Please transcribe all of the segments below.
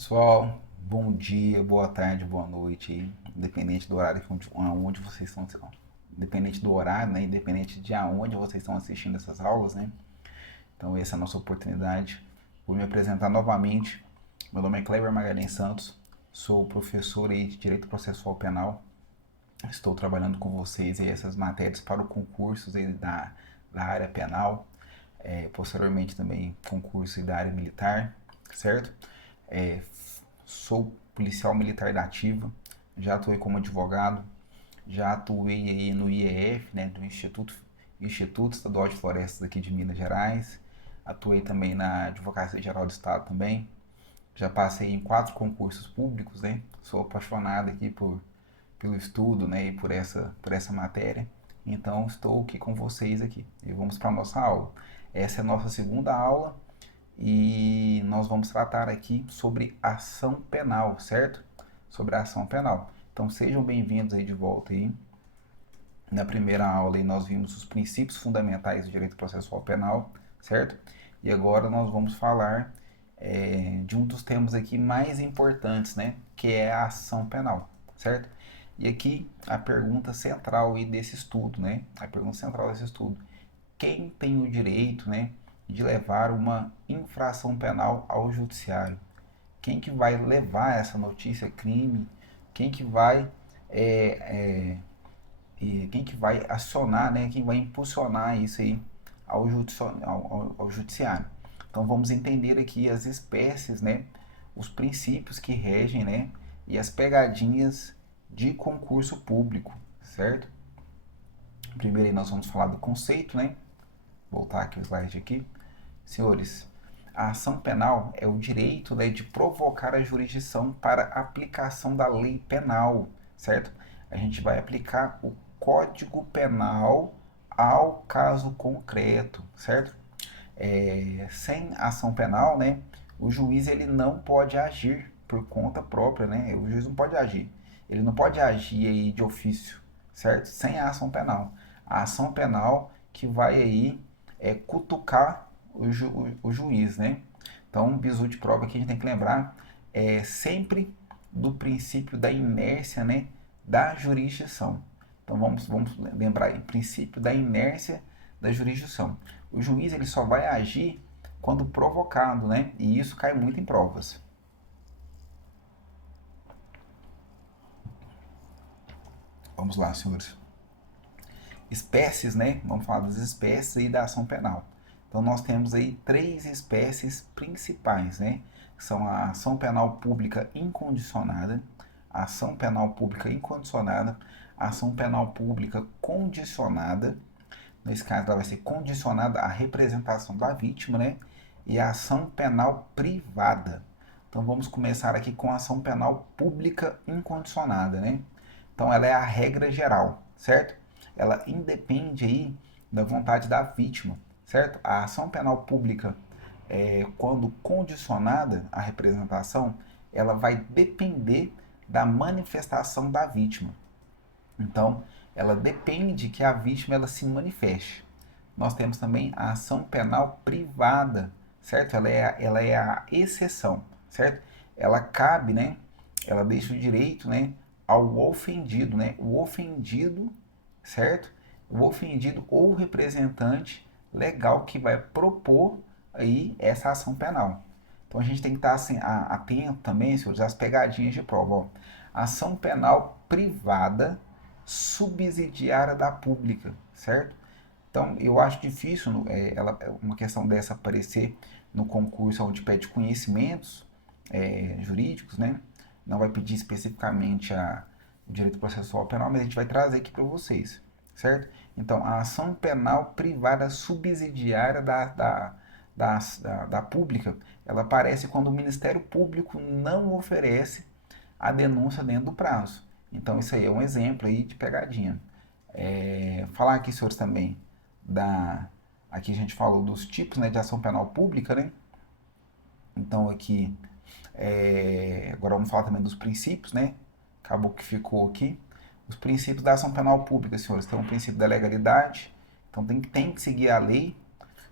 Pessoal, bom dia, boa tarde, boa noite, independente do horário aonde vocês estão, independente do horário, né, independente de aonde vocês estão assistindo essas aulas, né. Então essa é a nossa oportunidade. Vou me apresentar novamente. Meu nome é Kleber Magalhães Santos, sou professor aí de Direito Processual Penal. Estou trabalhando com vocês aí essas matérias para o concurso aí da área penal, posteriormente também concurso da área militar, certo? É, Sou policial militar da ativa, já atuei como advogado, já atuei aí no IEF, né, do Instituto Estadual de Florestas aqui de Minas Gerais, atuei também na Advocacia Geral do Estado também, já passei em 4 concursos públicos, né, sou apaixonado aqui pelo estudo, né, e por essa matéria, então estou aqui com vocês aqui e vamos para a nossa aula. Essa é a nossa segunda aula e nós vamos tratar aqui sobre ação penal, certo? Sobre a ação penal. Então sejam bem-vindos aí de volta aí. Na primeira aula aí nós vimos os princípios fundamentais do direito processual penal, certo? E agora nós vamos falar de um dos temas aqui mais importantes, né? Que é a ação penal, certo? E aqui a pergunta central aí desse estudo, né? A pergunta central desse estudo: quem tem o direito, né, de levar uma infração penal ao judiciário? Quem que vai levar essa notícia crime? Quem que vai é, quem que vai acionar, né? Quem vai impulsionar isso aí ao judiciário? Então vamos entender aqui as espécies, né? Os princípios que regem, né? E as pegadinhas de concurso público, certo? Primeiro aí nós vamos falar do conceito, né? Voltar aqui o slide aqui. Senhores, a ação penal é o direito, né, de provocar a jurisdição para aplicação da lei penal, certo? A gente vai aplicar o Código Penal ao caso concreto, certo? Sem ação penal, né, o juiz ele não pode agir por conta própria, né? O juiz não pode agir. Ele não pode agir aí de ofício, certo? Sem a ação penal. A ação penal que vai aí cutucar o juiz, né? Então, um bizu de prova que a gente tem que lembrar é sempre do princípio da inércia, né, da jurisdição. Então, vamos lembrar aí, princípio da inércia da jurisdição. O juiz ele só vai agir quando provocado, né? E isso cai muito em provas. Vamos lá, senhores. Espécies, né? Vamos falar das espécies aí da ação penal. Então nós temos aí 3 espécies principais, né? Que são a ação penal pública incondicionada, a ação penal pública incondicionada, a ação penal pública condicionada. Nesse caso ela vai ser condicionada à representação da vítima, né? E a ação penal privada. Então vamos começar aqui com a ação penal pública incondicionada, né? Então ela é a regra geral, certo? Ela independe aí da vontade da vítima, certo? A ação penal pública, quando condicionada à representação, ela vai depender da manifestação da vítima. Então, ela depende que a vítima ela se manifeste. Nós temos também a ação penal privada, certo? Ela é a exceção, certo? Ela cabe, né? Ela deixa o direito, né, ao ofendido, né? O ofendido, certo? O ofendido ou o representante legal que vai propor aí essa ação penal. Então a gente tem que estar assim, atento também, senhores, às pegadinhas de prova. Ó. Ação penal privada subsidiária da pública, certo? Então eu acho difícil uma questão dessa aparecer no concurso onde pede conhecimentos jurídicos, né? Não vai pedir especificamente o direito processual penal, mas a gente vai trazer aqui para vocês, certo? Então, a ação penal privada subsidiária da pública, ela aparece quando o Ministério Público não oferece a denúncia dentro do prazo. Então, isso aí é um exemplo aí de pegadinha. Falar aqui, senhores, também aqui a gente falou dos tipos, né, de ação penal pública, né? Então, aqui agora vamos falar também dos princípios, né? Acabou que ficou aqui. Os princípios da ação penal pública, senhores. Então, o princípio da legalidade. Então, tem que seguir a lei.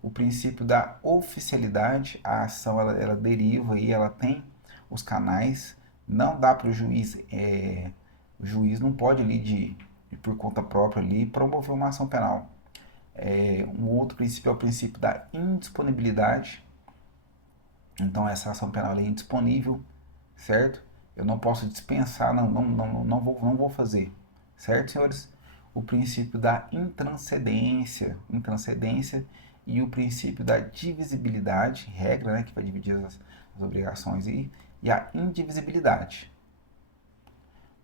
O princípio da oficialidade. A ação, ela deriva aí, ela tem os canais, não dá para o juiz não pode ali por conta própria ali promover uma ação penal. Um outro princípio é o princípio da indisponibilidade. Então essa ação penal é indisponível, certo? Eu não posso dispensar, não vou fazer, certo, senhores? O princípio da intranscendência e o princípio da divisibilidade, regra, né, que vai dividir as obrigações e a indivisibilidade.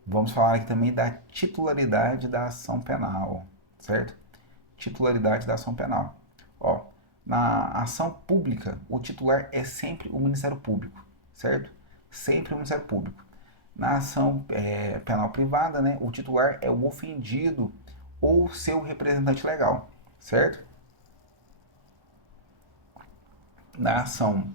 Vamos falar aqui também da titularidade da ação penal, certo? Titularidade da ação penal. Ó, na ação pública, o titular é sempre o Ministério Público, certo? Sempre o Ministério Público. Na ação penal privada, né, o titular é o ofendido ou seu representante legal, certo? Na ação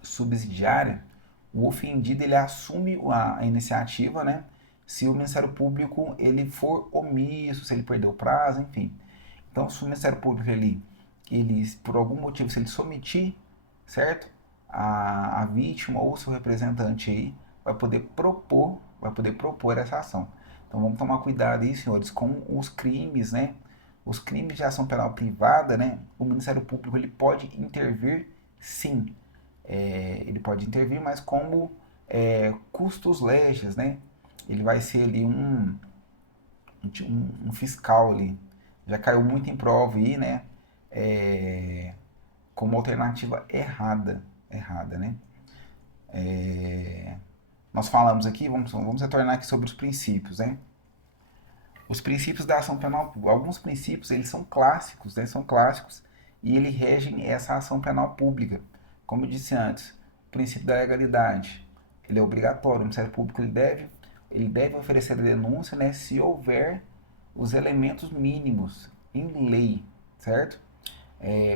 subsidiária, o ofendido ele assume a iniciativa, né? Se o Ministério Público ele for omisso, se ele perdeu o prazo, enfim. Então, se o Ministério Público ele por algum motivo, se ele se omitir, certo? A vítima ou seu representante aí vai poder propor essa ação. Então, vamos tomar cuidado aí, senhores, com os crimes, né? Os crimes de ação penal privada, né? O Ministério Público ele pode intervir, sim. Ele pode intervir, mas como custos legis, né? Ele vai ser ali um fiscal ali. Já caiu muito em prova aí, né? Como alternativa errada, né? Nós falamos aqui, vamos retornar aqui sobre os princípios, né? Os princípios da ação penal, alguns princípios, eles são clássicos, né? São clássicos e eles regem essa ação penal pública. Como eu disse antes, o princípio da legalidade, ele é obrigatório, o Ministério Público ele deve oferecer a denúncia, né, se houver os elementos mínimos em lei, certo?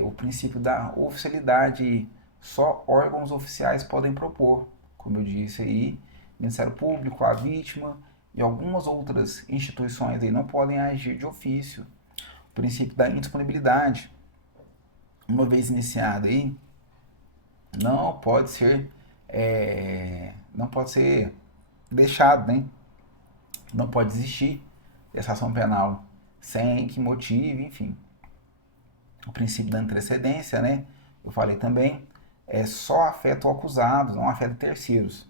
O princípio da oficialidade, só órgãos oficiais podem propor, como eu disse aí, Ministério Público, a vítima e algumas outras instituições aí não podem agir de ofício. O princípio da indisponibilidade, uma vez iniciado aí, não pode ser deixado, né? Não pode existir essa ação penal sem que motive, enfim. O princípio da antecedência, né? Eu falei também, só afeta o acusado, não afeta terceiros.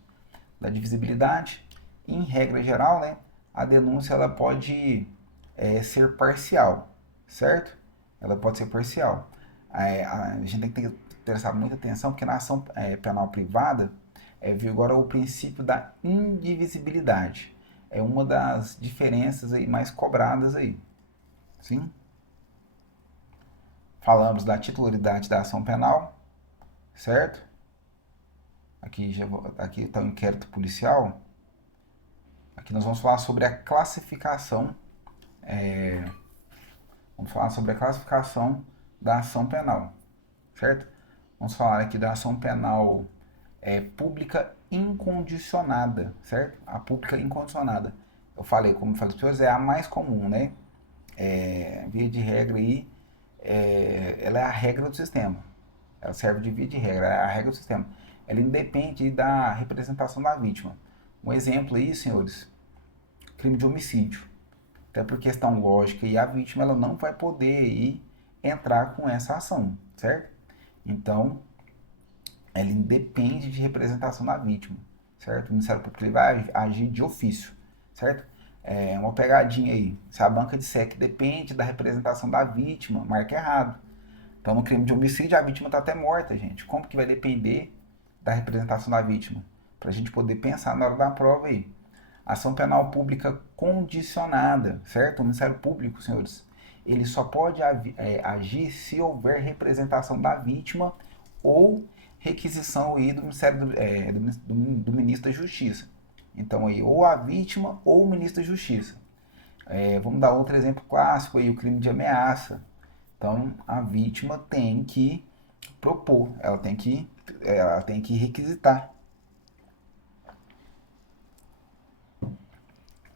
Da divisibilidade, em regra geral, né? A denúncia ela pode ser parcial, certo? Ela pode ser parcial. A gente tem que prestar muita atenção, porque na ação penal privada vigora o princípio da indivisibilidade. É uma das diferenças aí mais cobradas aí. Sim? Falamos da titularidade da ação penal, certo? Aqui está o inquérito policial. Aqui nós vamos falar sobre a classificação. Vamos falar sobre a classificação da ação penal, certo? Vamos falar aqui da ação penal pública incondicionada, certo? A pública incondicionada. Eu falei, como eu falei para vocês, é a mais comum, né? Via de regra aí, ela é a regra do sistema. Ela serve de via de regra, é a regra do sistema. Ela independe da representação da vítima. Um exemplo aí, senhores, crime de homicídio. Até por questão lógica, e a vítima ela não vai poder aí entrar com essa ação, certo? Então, ela independe de representação da vítima, certo? O Ministério Público vai agir de ofício, certo? Uma pegadinha aí, se a banca disser que depende da representação da vítima, marca errado. Então, no crime de homicídio, a vítima está até morta, gente. Como que vai depender da representação da vítima? Para a gente poder pensar na hora da prova aí. Ação penal pública condicionada, certo? O Ministério Público, senhores, ele só pode agir se houver representação da vítima ou requisição aí do Ministério do Ministro da Justiça. Então, aí, ou a vítima ou o Ministro da Justiça. Vamos dar outro exemplo clássico aí, o crime de ameaça. Então, a vítima tem que propor, ela tem que requisitar.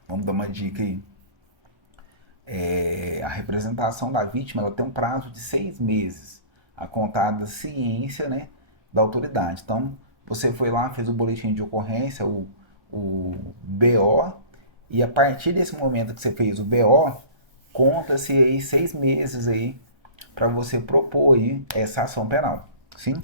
Vamos dar uma dica aí. A representação da vítima ela tem um prazo de 6 meses, a contar da ciência, né, da autoridade. Então, você foi lá, fez o boletim de ocorrência, o BO, e a partir desse momento que você fez o BO, conta-se aí 6 meses aí para você propor aí essa ação penal, sim?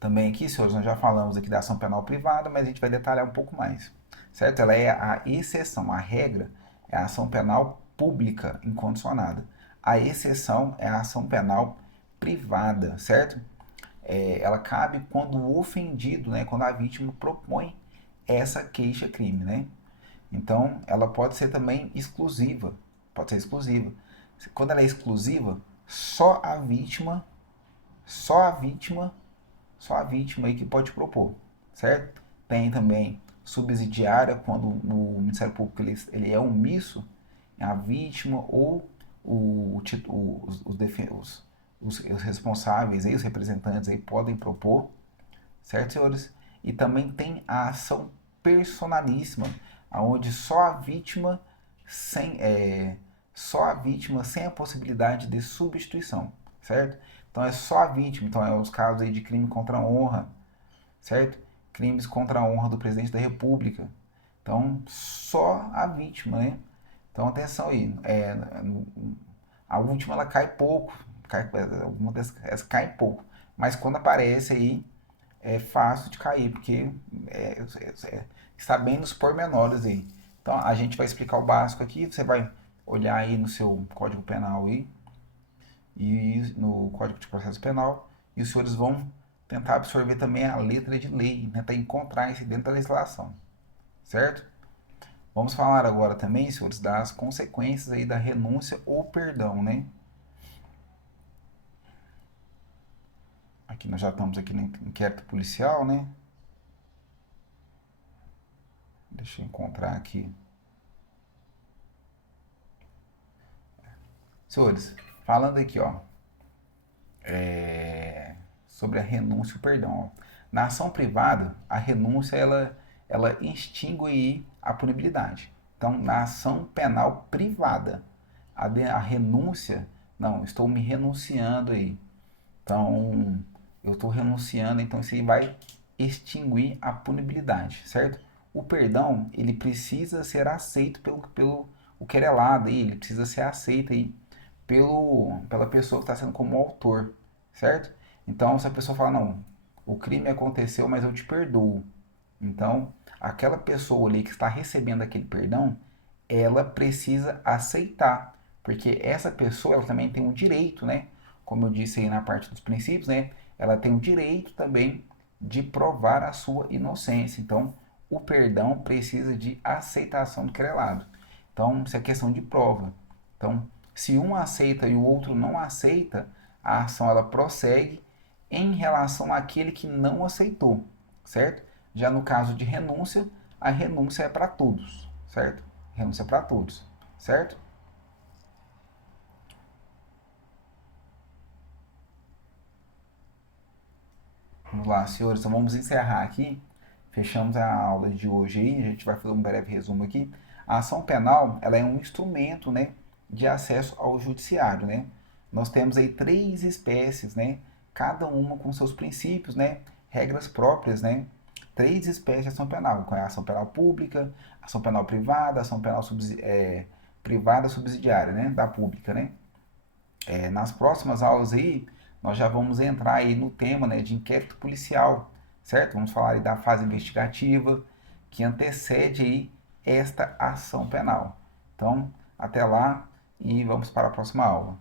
Também aqui, senhores, nós já falamos aqui da ação penal privada, mas a gente vai detalhar um pouco mais, certo? Ela é a exceção, a regra é a ação penal pública incondicionada. A exceção é a ação penal privada, certo? Ela cabe quando o ofendido, né, quando a vítima propõe essa queixa-crime, né? Então, ela pode ser também exclusiva, pode ser exclusiva. Quando ela é exclusiva, só a vítima, só a vítima só a vítima aí que pode propor, certo? Tem também subsidiária, quando o Ministério Público ele é omisso, a vítima ou os responsáveis, aí, os representantes aí podem propor, certo, senhores? E também tem a ação personalíssima, onde só a vítima sem a possibilidade de substituição, certo? Então é só a vítima, então é os casos aí de crime contra a honra, certo? Crimes contra a honra do presidente da República. Então só a vítima, né? Então atenção aí, a última ela cai pouco, alguma dessas cai pouco, mas quando aparece aí é fácil de cair, porque está bem nos pormenores aí. Então a gente vai explicar o básico aqui, você vai olhar aí no seu Código Penal aí, e no Código de Processo Penal, e os senhores vão tentar absorver também a letra de lei, tentar encontrar isso dentro da legislação, certo? Vamos falar agora também, senhores, das consequências aí da renúncia ou perdão, né? Aqui nós já estamos aqui no inquérito policial, né? Deixa eu encontrar aqui. Senhores, falando aqui, ó, sobre a renúncia e o perdão. Ó. Na ação privada, a renúncia ela extingue a punibilidade. Então, na ação penal privada, a renúncia, não, estou me renunciando aí. Então, eu estou renunciando, então isso aí vai extinguir a punibilidade, certo? O perdão, ele precisa ser aceito pelo o querelado aí, ele precisa ser aceito aí pela pessoa que está sendo como autor, certo? Então, se a pessoa fala, não, o crime aconteceu, mas eu te perdoo. Então, aquela pessoa ali que está recebendo aquele perdão, ela precisa aceitar, porque essa pessoa ela também tem o direito, né? Como eu disse aí na parte dos princípios, né? Ela tem o direito também de provar a sua inocência. Então, o perdão precisa de aceitação do querelado. Então, isso é questão de prova. Então, se um aceita e o outro não aceita, a ação ela prossegue em relação àquele que não aceitou, certo? Já no caso de renúncia, a renúncia é para todos, certo? Renúncia é para todos, certo? Vamos lá, senhores, então vamos encerrar aqui. Fechamos a aula de hoje aí, a gente vai fazer um breve resumo aqui. A ação penal, ela é um instrumento, né, de acesso ao judiciário, né? Nós temos aí 3 espécies, né? Cada uma com seus princípios, né? Regras próprias, né? 3 espécies de ação penal, com a ação penal pública, ação penal privada, ação penal privada subsidiária, né? Da pública, né? Nas próximas aulas aí, nós já vamos entrar aí no tema, né, de inquérito policial, certo? Vamos falar aí da fase investigativa que antecede aí esta ação penal. Então, até lá e vamos para a próxima aula.